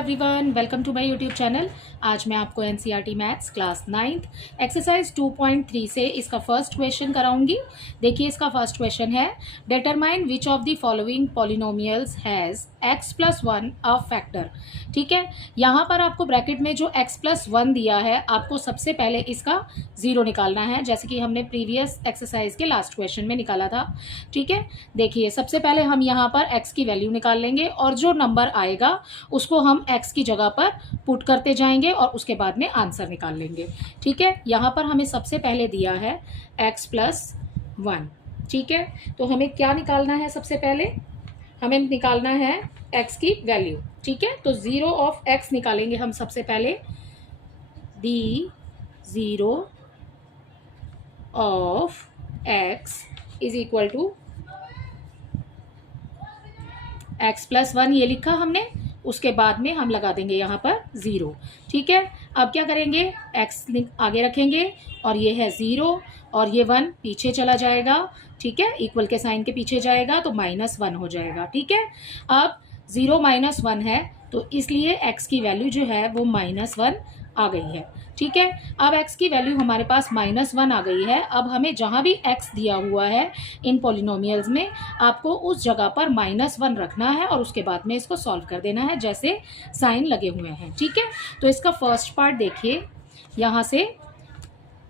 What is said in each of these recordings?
Everyone, welcome to my YouTube channel. आज मैं आपको NCERT maths class 9th exercise 2.3 से इसका फर्स्ट क्वेश्चन कराऊंगी। देखिए, इसका फर्स्ट क्वेश्चन है, determine which of the following polynomials has x plus 1 a factor. ठीक है, यहाँ पर आपको ब्रैकेट में जो x प्लस 1 दिया है, आपको सबसे पहले इसका ज़ीरो निकालना है, जैसे कि हमने प्रीवियस एक्सरसाइज के लास्ट क्वेश्चन में निकाला था। ठीक है, देखिए सबसे पहले हम यहाँ पर x की वैल्यू निकाल लेंगे और जो नंबर आएगा उसको हम x की जगह पर पुट करते जाएंगे और उसके बाद में आंसर निकाल लेंगे। ठीक है, यहाँ पर हमें सबसे पहले दिया है x प्लस 1। ठीक है, तो हमें क्या निकालना है? सबसे पहले हमें निकालना है x की वैल्यू। ठीक है, तो ज़ीरो ऑफ x निकालेंगे हम सबसे पहले। The zero of x is equal to x plus 1, ये लिखा हमने। उसके बाद में हम लगा देंगे यहाँ पर ज़ीरो। ठीक है, अब क्या करेंगे, x आगे रखेंगे और ये है ज़ीरो और ये 1 पीछे चला जाएगा। ठीक है, इक्वल के साइन के पीछे जाएगा तो -1 हो जाएगा। ठीक है, अब 0 - 1 है तो इसलिए x की वैल्यू जो है वो -1 आ गई है। ठीक है, अब x की वैल्यू हमारे पास -1 आ गई है। अब हमें जहाँ भी x दिया हुआ है इन पॉलिनोमियल्स में, आपको उस जगह पर -1 रखना है और उसके बाद में इसको सॉल्व कर देना है जैसे साइन लगे हुए हैं। ठीक है, तो इसका फर्स्ट पार्ट देखिए, यहाँ से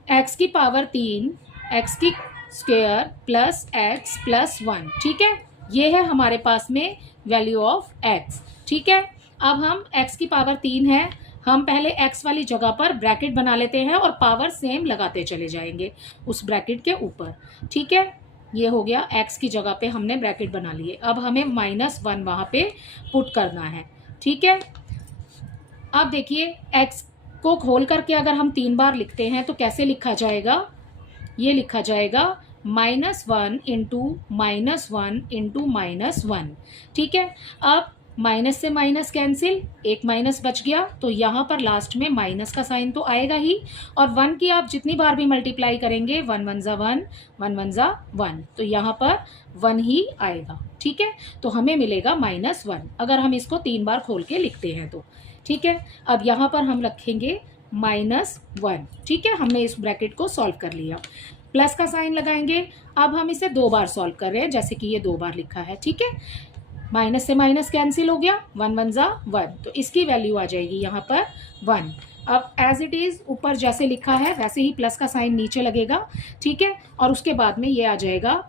x की पावर 3 x की स्क्वायर प्लस x प्लस 1। ठीक है, ये है हमारे पास में वैल्यू ऑफ x। ठीक है, अब हम x की पावर 3 है, हम पहले x वाली जगह पर ब्रैकेट बना लेते हैं और पावर सेम लगाते चले जाएंगे उस ब्रैकेट के ऊपर। ठीक है, ये हो गया, x की जगह पे हमने ब्रैकेट बना लिए। अब हमें -1 वहाँ पे पुट करना है। ठीक है, अब देखिए x को खोल करके अगर हम 3 बार लिखते हैं तो कैसे लिखा जाएगा? ये लिखा जाएगा -1 इंटू -1 इंटू -1। ठीक है, अब माइनस से माइनस कैंसिल, एक माइनस बच गया तो यहाँ पर लास्ट में माइनस का साइन तो आएगा ही। और 1 की आप जितनी बार भी मल्टीप्लाई करेंगे, 1 1 ज़ा 1, 1 1 ज़ा 1, तो यहाँ पर 1 ही आएगा। ठीक है, तो हमें मिलेगा -1 अगर हम इसको 3 बार खोल के लिखते हैं तो। ठीक है, अब यहाँ पर हम रखेंगे -1। ठीक है, हमने इस ब्रैकेट को सॉल्व कर लिया, प्लस का साइन लगाएंगे। अब हम इसे 2 बार सॉल्व कर रहे हैं, जैसे कि ये 2 बार लिखा है। ठीक है, माइनस से माइनस कैंसिल हो गया, 1 1 ज़ा 1, तो इसकी वैल्यू आ जाएगी यहाँ पर 1। अब एज इट इज़ ऊपर जैसे लिखा है वैसे ही प्लस का साइन नीचे लगेगा। ठीक है, और उसके बाद में ये आ जाएगा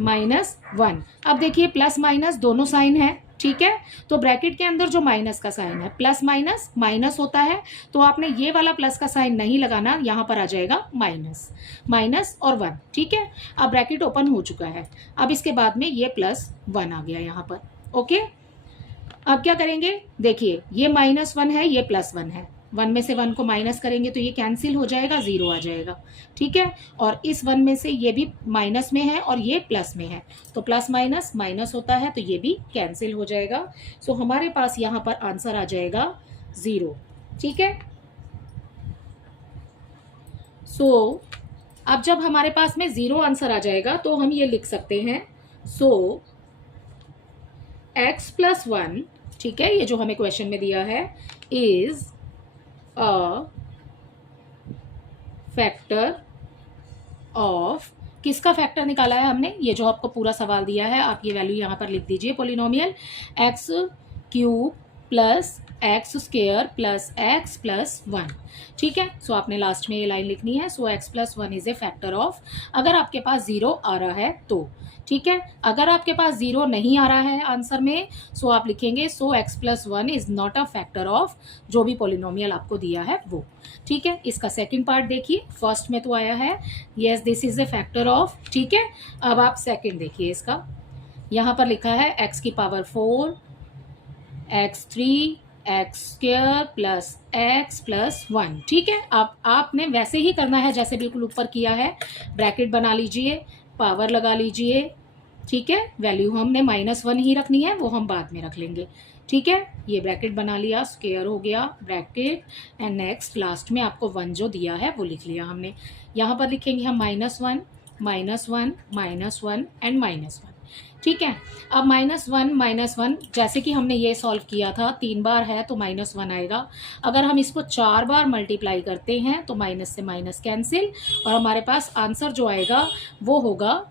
-1। अब देखिए प्लस माइनस दोनों साइन है। ठीक है, तो ब्रैकेट के अंदर जो माइनस का साइन है, प्लस माइनस माइनस होता है, तो आपने ये वाला प्लस का साइन नहीं लगाना, यहाँ पर आ जाएगा माइनस और 1। ठीक है, अब ब्रैकेट ओपन हो चुका है। अब इसके बाद में ये +1 आ गया यहाँ पर। ओके, अब क्या करेंगे, देखिए ये -1 है, ये +1 है, 1 में से 1 को माइनस करेंगे तो ये कैंसिल हो जाएगा, 0 आ जाएगा। ठीक है, और इस 1 में से ये भी माइनस में है और ये प्लस में है, तो प्लस माइनस माइनस होता है तो ये भी कैंसिल हो जाएगा। सो हमारे पास यहाँ पर आंसर आ जाएगा 0। ठीक है, सो अब जब हमारे पास में 0 आंसर आ जाएगा तो हम ये लिख सकते हैं, सो x प्लस 1, ठीक है, ये जो हमें क्वेश्चन में दिया है, इज अ फैक्टर ऑफ, किसका फैक्टर निकाला है हमने? ये जो आपको पूरा सवाल दिया है, आप ये वैल्यू यहाँ पर लिख दीजिए, polynomial x³ plus x square plus x plus 1। ठीक है, सो आपने लास्ट में ये लाइन लिखनी है, सो x plus 1 is a factor of, अगर आपके पास 0 आ रहा है तो। ठीक है, अगर आपके पास 0 नहीं आ रहा है आंसर में, सो आप लिखेंगे सो x plus 1 is not a factor of जो भी पोलिनोमियल आपको दिया है वो। ठीक है, इसका सेकंड पार्ट देखिए, फर्स्ट में तो आया है yes this is a factor of. ठीक है, अब आप सेकंड देखिए, इसका यहाँ पर लिखा है x की power 4 x3 x square plus x plus 1। ठीक है, अब आपने वैसे ही करना है जैसे बिल्कुल ऊपर किया है, ब्रैकेट बना लीजिए, पावर लगा लीजिए। ठीक है, वैल्यू हमने -1 ही रखनी है, वो हम बाद में रख लेंगे। ठीक है, ये ब्रैकेट बना लिया, स्क्वायर हो गया ब्रैकेट, एंड नेक्स्ट लास्ट में आपको 1 जो दिया है वो लिख लिया हमने। यहाँ पर लिखेंगे हम -1 -1 -1 एंड -1। ठीक है। अब -1 जैसे कि हमने ये सॉल्व किया था, 3 बार है तो -1 आएगा। अगर हम इसको 4 बार मल्टीप्लाई करते हैं तो माइनस से माइनस कैंसिल, और हमारे पास आंसर जो आएगा वो होगा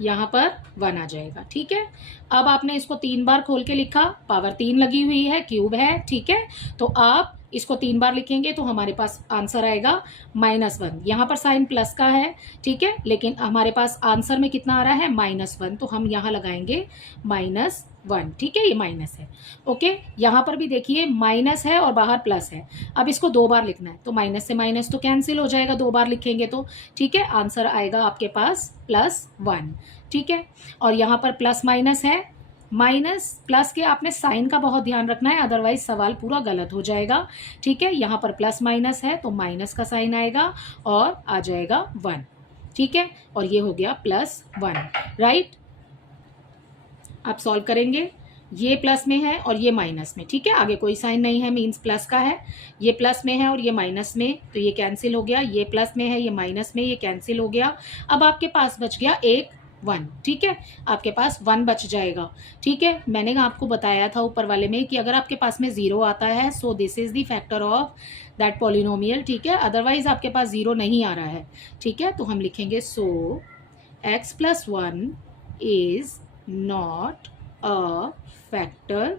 यहाँ पर 1 आ जाएगा। ठीक है। अब आपने इसको 3 बार खोल के लिखा, पावर 3 लगी हुई है, क्यूब है। ठीक है। तो आप इसको 3 बार लिखेंगे तो हमारे पास आंसर आएगा -1। यहाँ पर साइन प्लस का है, ठीक है, लेकिन हमारे पास आंसर में कितना आ रहा है -1, तो हम यहाँ लगाएंगे -1। ठीक है, ये माइनस है। ओके, यहाँ पर भी देखिए माइनस है और बाहर प्लस है। अब इसको 2 बार लिखना है तो माइनस से माइनस तो कैंसिल हो जाएगा 2 बार लिखेंगे तो। ठीक है, आंसर आएगा आपके पास +1। ठीक है, और यहाँ पर प्लस माइनस है, माइनस प्लस के आपने साइन का बहुत ध्यान रखना है, अदरवाइज सवाल पूरा गलत हो जाएगा। ठीक है, यहाँ पर प्लस माइनस है तो माइनस का साइन आएगा और आ जाएगा 1। ठीक है, और ये हो गया +1। राइट, आप सॉल्व करेंगे, ये प्लस में है और ये माइनस में। ठीक है, आगे कोई साइन नहीं है, मीन्स प्लस का है। ये प्लस में है और ये माइनस में, तो ये कैंसिल हो गया। ये प्लस में है, ये माइनस में, ये कैंसिल हो गया। अब आपके पास बच गया 1 ठीक है, आपके पास 1 बच जाएगा। ठीक है, मैंने आपको बताया था ऊपर वाले में कि अगर आपके पास में 0 आता है सो this is the factor of that polynomial. ठीक है, अदरवाइज आपके पास 0 नहीं आ रहा है। ठीक है, तो हम लिखेंगे so x+1 is not a factor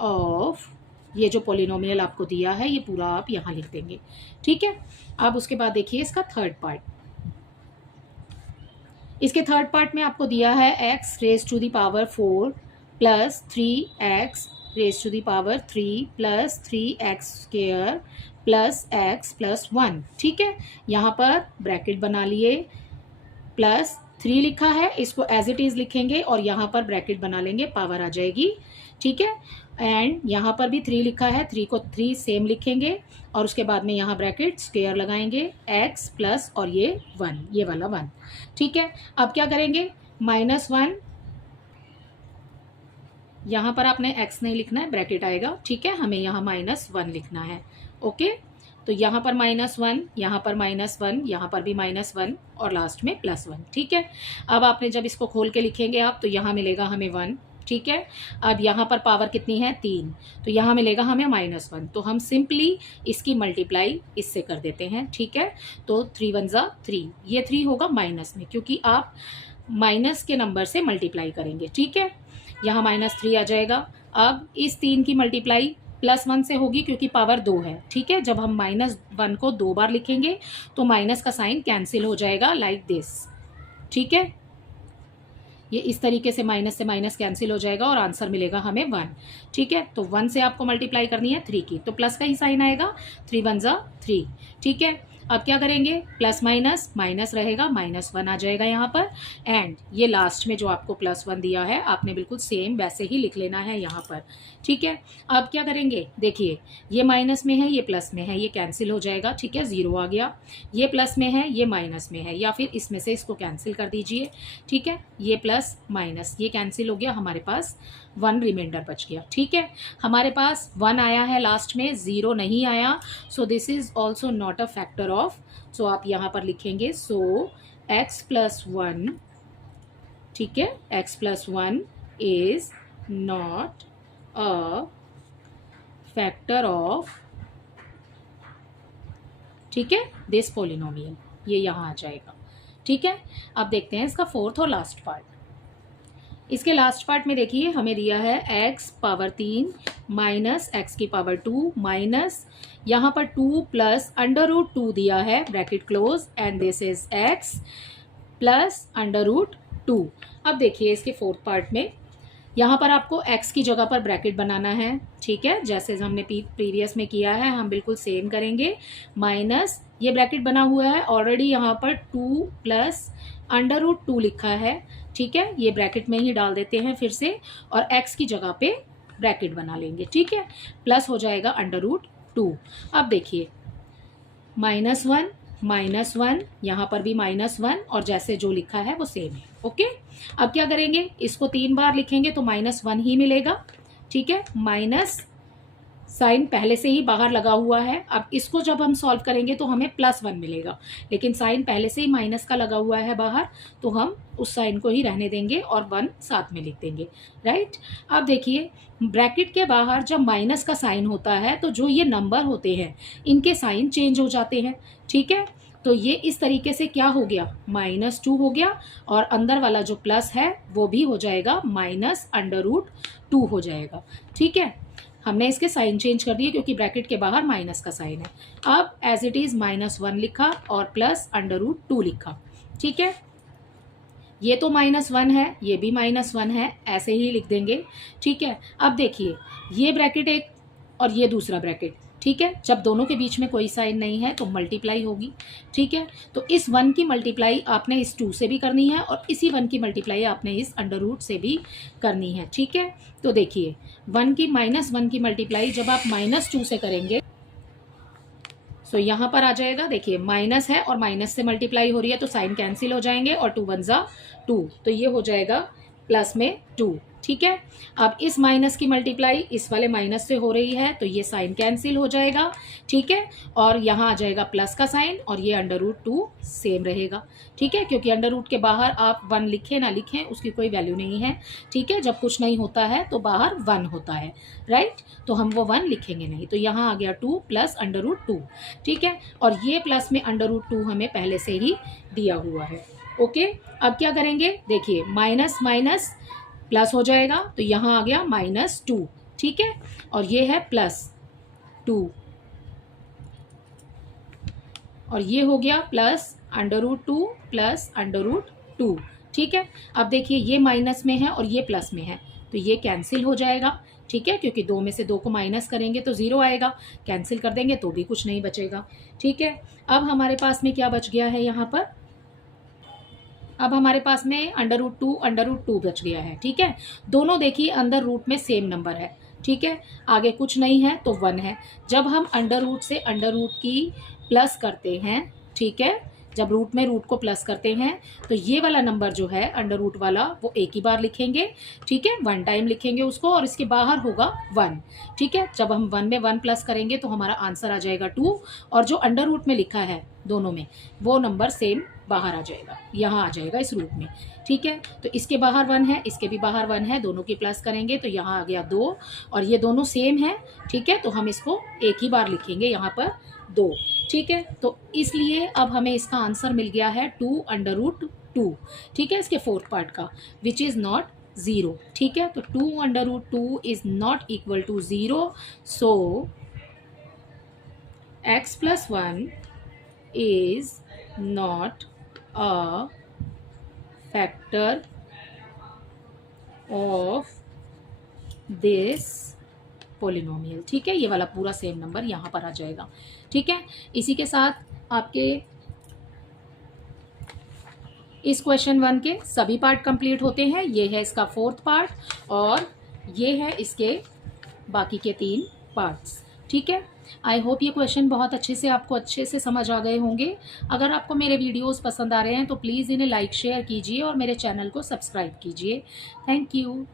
of, ये जो पॉलिनोमियल आपको दिया है ये पूरा आप यहाँ लिख देंगे। ठीक है, अब उसके बाद देखिए इसका थर्ड पार्ट। इसके थर्ड पार्ट में आपको दिया है x⁴ plus 3x⁴ plus 3x² plus x+1। ठीक है, यहाँ पर ब्रैकेट बना लिए, प्लस 3 लिखा है, इसको एज इट इज लिखेंगे और यहाँ पर ब्रैकेट बना लेंगे, पावर आ जाएगी। ठीक है, एंड यहाँ पर भी 3 लिखा है, 3 को 3 सेम लिखेंगे और उसके बाद में यहाँ ब्रैकेट स्क्वायर लगाएंगे, x प्लस और ये 1, ये वाला 1। ठीक है, अब क्या करेंगे, -1, यहाँ पर आपने x नहीं लिखना है, ब्रैकेट आएगा। ठीक है, हमें यहाँ -1 लिखना है। ओके, तो यहाँ पर -1, यहाँ पर -1, यहाँ पर भी -1 और लास्ट में +1। ठीक है, अब आपने जब इसको खोल के लिखेंगे आप तो यहाँ मिलेगा हमें 1। ठीक है, अब यहाँ पर पावर कितनी है 3, तो यहाँ मिलेगा हमें -1, तो हम सिंपली इसकी मल्टीप्लाई इससे कर देते हैं। ठीक है, तो 3 1 ज़ा 3, ये 3 होगा माइनस में क्योंकि आप माइनस के नंबर से मल्टीप्लाई करेंगे। ठीक है, यहाँ -3 आ जाएगा। अब इस 3 की मल्टीप्लाई +1 से होगी क्योंकि पावर 2 है। ठीक है, जब हम -1 को 2 बार लिखेंगे तो माइनस का साइन कैंसिल हो जाएगा लाइक दिस। ठीक है, ये इस तरीके से माइनस कैंसिल हो जाएगा और आंसर मिलेगा हमें 1। ठीक है, तो 1 से आपको मल्टीप्लाई करनी है 3 की, तो प्लस का ही साइन आएगा, 3 1 ज़ा 3। ठीक है, अब क्या करेंगे, प्लस माइनस, माइनस रहेगा, -1 आ जाएगा यहाँ पर, एंड ये लास्ट में जो आपको +1 दिया है आपने बिल्कुल सेम वैसे ही लिख लेना है यहाँ पर। ठीक है, अब क्या करेंगे, देखिए ये माइनस में है, ये प्लस में है, ये कैंसिल हो जाएगा। ठीक है, 0 आ गया, ये प्लस में है, ये माइनस में है, या फिर इसमें से इसको कैंसिल कर दीजिए। ठीक है, ये प्लस माइनस ये कैंसिल हो गया, हमारे पास 1 रिमाइंडर बच गया। ठीक है, हमारे पास 1 आया है लास्ट में, 0 नहीं आया, so this is also not a factor of. So आप यहाँ पर लिखेंगे सो x+1, ठीक है, x+1 is not a factor of, ठीक है, दिस पॉलिनोमियल, ये यहाँ आ जाएगा। ठीक है, अब देखते हैं इसका फोर्थ और लास्ट पार्ट। इसके लास्ट पार्ट में देखिए हमें दिया है x⁻³ माइनस x⁻² माइनस यहाँ पर 2 प्लस √2 दिया है, bracket close, and this is x plus √2। अब देखिए इसके फोर्थ पार्ट में यहाँ पर आपको x की जगह पर ब्रैकेट बनाना है। ठीक है, जैसे हमने प्रीवियस में किया है हम बिल्कुल सेम करेंगे, माइनस ये ब्रैकेट बना हुआ है ऑलरेडी, यहाँ पर 2 प्लस √2 लिखा है। ठीक है, ये ब्रैकेट में ही डाल देते हैं फिर से, और x की जगह पे ब्रैकेट बना लेंगे। ठीक है, प्लस हो जाएगा √2। अब देखिए -1 यहाँ पर भी -1 और जैसे जो लिखा है वो सेम है। ओके, अब क्या करेंगे, इसको 3 बार लिखेंगे तो -1 ही मिलेगा। ठीक है, साइन पहले से ही बाहर लगा हुआ है। अब इसको जब हम सॉल्व करेंगे तो हमें +1 मिलेगा, लेकिन साइन पहले से ही माइनस का लगा हुआ है बाहर, तो हम उस साइन को ही रहने देंगे और 1 साथ में लिख देंगे, राइट। अब देखिए ब्रैकेट के बाहर जब माइनस का साइन होता है तो जो ये नंबर होते हैं इनके साइन चेंज हो जाते हैं, ठीक है। तो ये इस तरीके से क्या हो गया, -2 हो गया, और अंदर वाला जो प्लस है वो भी हो जाएगा -√2 हो जाएगा, ठीक है। हमने इसके साइन चेंज कर दिए क्योंकि ब्रैकेट के बाहर माइनस का साइन है। अब एज इट इज -1 लिखा और +√2 लिखा, ठीक है। ये तो -1 है, ये भी -1 है, ऐसे ही लिख देंगे, ठीक है। अब देखिए ये ब्रैकेट एक और ये दूसरा ब्रैकेट, ठीक है। जब दोनों के बीच में कोई साइन नहीं है तो मल्टीप्लाई होगी, ठीक है। तो इस 1 की मल्टीप्लाई आपने इस 2 से भी करनी है और इसी 1 की मल्टीप्लाई आपने इस अंडर रूट से भी करनी है, ठीक है। तो देखिए 1 की -1 की मल्टीप्लाई जब आप -2 से करेंगे तो यहाँ पर आ जाएगा, देखिए माइनस है और माइनस से मल्टीप्लाई हो रही है तो साइन कैंसिल हो जाएंगे और 2 1 जा 2, तो ये हो जाएगा +2, ठीक है। अब इस माइनस की मल्टीप्लाई इस वाले माइनस से हो रही है तो ये साइन कैंसिल हो जाएगा, ठीक है। और यहाँ आ जाएगा प्लस का साइन और ये अंडर रूट 2 सेम रहेगा, ठीक है, क्योंकि अंडर रूट के बाहर आप 1 लिखें ना लिखें उसकी कोई वैल्यू नहीं है, ठीक है। जब कुछ नहीं होता है तो बाहर 1 होता है, राइट, तो हम वो 1 लिखेंगे नहीं। तो यहाँ आ गया 2 प्लस अंडर रूट 2, ठीक है। और ये प्लस में अंडर रूट 2 हमें पहले से ही दिया हुआ है, ओके। अब क्या करेंगे, देखिए माइनस माइनस प्लस हो जाएगा तो यहाँ आ गया -2, ठीक है। और ये है +2 और ये हो गया +√2 प्लस अंडर रूट 2, ठीक है। अब देखिए ये माइनस में है और ये प्लस में है तो ये कैंसिल हो जाएगा, ठीक है, क्योंकि 2 में से 2 को माइनस करेंगे तो 0 आएगा, कैंसिल कर देंगे तो भी कुछ नहीं बचेगा, ठीक है। अब हमारे पास में क्या बच गया है, यहाँ पर अब हमारे पास में अंडर रूट 2 बच गया है, ठीक है। दोनों देखिए अंदर रूट में सेम नंबर है, ठीक है, आगे कुछ नहीं है तो 1 है। जब हम अंडर रूट से अंडर रूट की प्लस करते हैं, ठीक है, जब रूट में रूट को प्लस करते हैं तो ये वाला नंबर जो है अंडर रूट वाला वो एक ही बार लिखेंगे, ठीक है, 1 टाइम लिखेंगे उसको और इसके बाहर होगा 1, ठीक है। जब हम 1 में 1 प्लस करेंगे तो हमारा आंसर आ जाएगा 2 और जो अंडर रूट में लिखा है दोनों में वो नंबर सेम बाहर आ जाएगा, यहाँ आ जाएगा इस रूट में, ठीक है। तो इसके बाहर 1 है, इसके भी बाहर 1 है, दोनों की प्लस करेंगे तो यहाँ आ गया 2 और ये दोनों सेम है, ठीक है। तो हम इसको एक ही बार लिखेंगे यहाँ पर 2, ठीक है। तो इसलिए अब हमें इसका आंसर मिल गया है 2 अंडर रूट 2, ठीक है, इसके 4th पार्ट का, विच इज़ नॉट 0, ठीक है। तो 2 under root 2 is not equal to 0, so x+1 is not a factor of this polynomial, ठीक है। ये वाला पूरा सेम नंबर यहाँ पर आ जाएगा, ठीक है। इसी के साथ आपके इस क्वेश्चन 1 के सभी पार्ट कंप्लीट होते हैं। ये है इसका 4th पार्ट और ये है इसके बाकी के 3 पार्ट्स, ठीक है। आई होप ये क्वेश्चन बहुत अच्छे से समझ आ गए होंगे। अगर आपको मेरे वीडियोस पसंद आ रहे हैं तो प्लीज़ इन्हें लाइक शेयर कीजिए और मेरे चैनल को सब्सक्राइब कीजिए। Thank you.